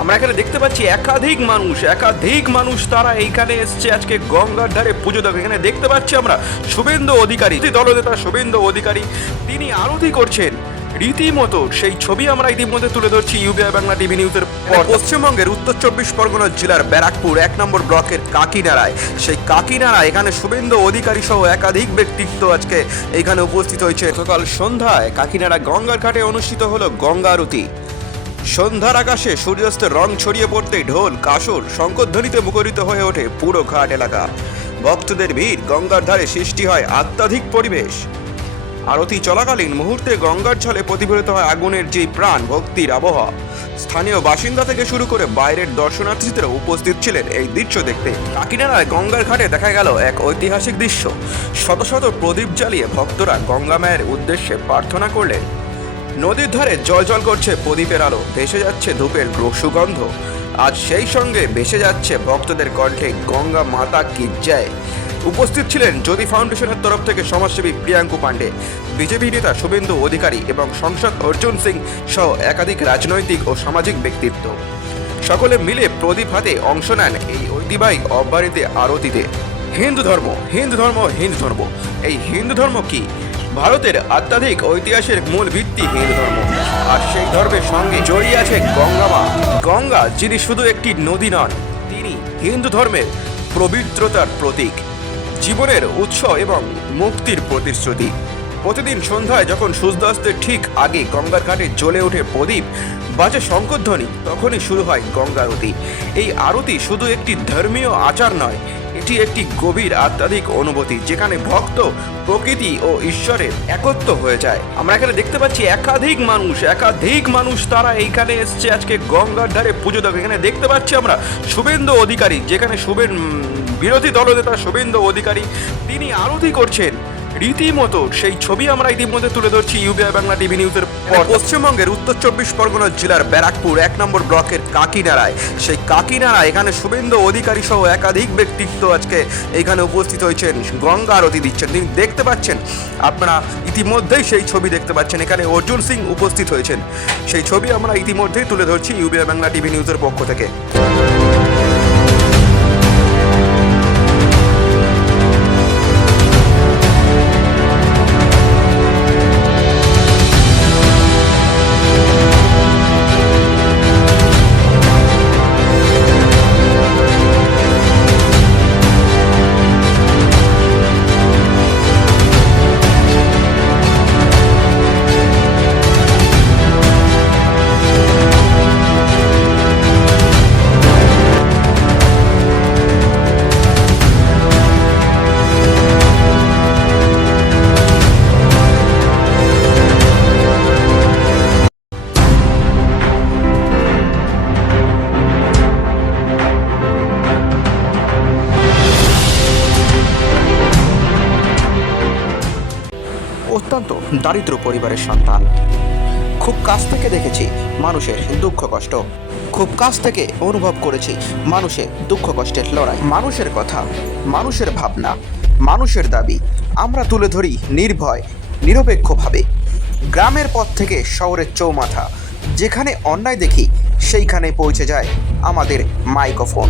আমরা এখানে দেখতে পাচ্ছি একাধিক মানুষ একাধিক মানুষ তারা এইখানে এসছে। আজকে গঙ্গার ধারে পুজো দেবে। এখানে দেখতে পাচ্ছি আমরা শুভেন্দু অধিকারী দলনেতা শুভেন্দু অধিকারী তিনি আরতি করছেন। রীতিমতো সেই ছবি আমরা ইতিমধ্যে তুলে ধরছি ইউবিআই বাংলা টিভি নিউজের পর পশ্চিমবঙ্গের উত্তর চব্বিশ পরগনা জেলার ব্যারাকপুর এক নম্বর ব্লকের কাকিনাড়ায়। সেই কাকিনাড়া এখানে শুভেন্দু অধিকারী সহ একাধিক ব্যক্তিত্ব আজকে এখানে উপস্থিত হয়েছে। গতকাল সন্ধ্যায় কাকিনাড়া গঙ্গার ঘাটে অনুষ্ঠিত হলো গঙ্গা আরতি সন্ধ্যার আকাশে সূর্যাস্তের রং ছড়িয়ে পড়তেই ঢোল কাসর শঙ্করধ্বনিতে মুখরিত হয়ে ওঠে পুরো ঘাট এলাকা। ভক্তদের ভিড় গঙ্গার ধারে সৃষ্টি হয় আত্মাধিক পরিবেশ। আরতি চলাকালীন মুহূর্তে গঙ্গার জলে প্রতিফলিত হয় আগুনের যে প্রাণ ভক্তির আবহাওয়া স্থানীয় বাসিন্দা থেকে শুরু করে বাইরের দর্শনার্থীদেরও উপস্থিত ছিলেন এই দৃশ্য দেখতে। কাকিনাড়ায় গঙ্গার ঘাটে দেখা গেল এক ঐতিহাসিক দৃশ্য। শত শত প্রদীপ জ্বালিয়ে ভক্তরা গঙ্গা মায়ের উদ্দেশ্যে প্রার্থনা করলেন। নদীর ধারে জল জল করছে প্রদীপের আলো। ভেসে যাচ্ছে ধূপের সুগন্ধ আজ সেই সঙ্গে ভেসে যাচ্ছে ভক্তদের কণ্ঠে গঙ্গা মাতা কি জয়। উপস্থিত ছিলেন জ্যোতি ফাউন্ডেশনের তরফ থেকে সমাজসেবী প্রিয়াঙ্কু পাণ্ডে, বিজেপি নেতা শুভেন্দু অধিকারী এবং সংসদ অর্জুন সিং সহ একাধিক রাজনৈতিক ও সামাজিক ব্যক্তিত্ব। সকলে মিলে প্রদীপ হাতে অংশ নেন এই ঐতিহ্যবাহী অব্যাহতিতে আরতিতে। হিন্দু ধর্ম হিন্দু ধর্ম হিন্দু ধর্ম। এই হিন্দু ধর্ম কি? ভারতের আত্যাধিক ঐতিহাসিক মূল ভিত্তি হিন্দু ধর্ম। আর সেই ধর্মের সঙ্গে জড়িয়ে আছে গঙ্গা মা। গঙ্গা, যিনি শুধু একটি নদী নন, তিনি হিন্দু ধর্মের পবিত্রতার প্রতীক। জীবনের উৎস এবং মুক্তির প্রতিশ্রুতি। প্রতিদিন সন্ধ্যায় যখন সূর্যাস্তের ঠিক আগে গঙ্গার ঘাটে জ্বলে ওঠে প্রদীপ, বাজে শঙ্করধ্বনি, তখনই শুরু হয় গঙ্গা আরতি। এই আরতি শুধু একটি ধর্মীয় আচার নয় এটি একটি গভীর আধ্যাত্মিক অনুভূতি, যেখানে ভক্ত, প্রকৃতি ও ঈশ্বরের একত্র হয়ে যায়। আমরা এখানে দেখতে পাচ্ছি একাধিক মানুষ একাধিক মানুষ তারা এইখানে এসছে। আজকে গঙ্গার ধারে পুজো দেবে। এখানে দেখতে পাচ্ছি আমরা শুভেন্দু অধিকারী, যেখানে শুভেন বিরোধী দলনেতা শুভেন্দু অধিকারী, তিনি আরতি করছেন। রীতিমতো সেই ছবি আমরা ইতিমধ্যে তুলে ধরছি ইউবিআই বাংলা টিভি নিউজের পর পশ্চিমবঙ্গের উত্তর চব্বিশ পরগনা জেলার ব্যারাকপুর, এক নম্বর ব্লকের কাকিনাড়ায়। সেই কাকিনাড়া এখানে শুভেন্দু অধিকারী সহ একাধিক ব্যক্তিত্ব আজকে এখানে উপস্থিত হয়েছেন। গঙ্গা আরতি দিচ্ছেন। তিনি দেখতে পাচ্ছেন, আপনারা ইতিমধ্যেই সেই ছবি দেখতে পাচ্ছেন। এখানে অর্জুন সিং উপস্থিত হয়েছেন। সেই ছবি আমরা ইতিমধ্যেই তুলে ধরছি ইউবিআই বাংলা টিভি নিউজের পক্ষ থেকে। অত্যন্ত দারিদ্র পরিবারের সন্তান। খুব কাছ থেকে দেখেছি মানুষের দুঃখ কষ্ট। খুব কাছ থেকে অনুভব করেছি মানুষের দুঃখ কষ্টের লড়াই। মানুষের কথা, মানুষের ভাবনা, মানুষের দাবি আমরা তুলে ধরি নির্ভয়, নিরপেক্ষভাবে। গ্রামের পথ থেকে শহরের চৌমাথা, যেখানে অন্যায় দেখি সেইখানে পৌঁছে যায় আমাদের মাইক্রোফোন।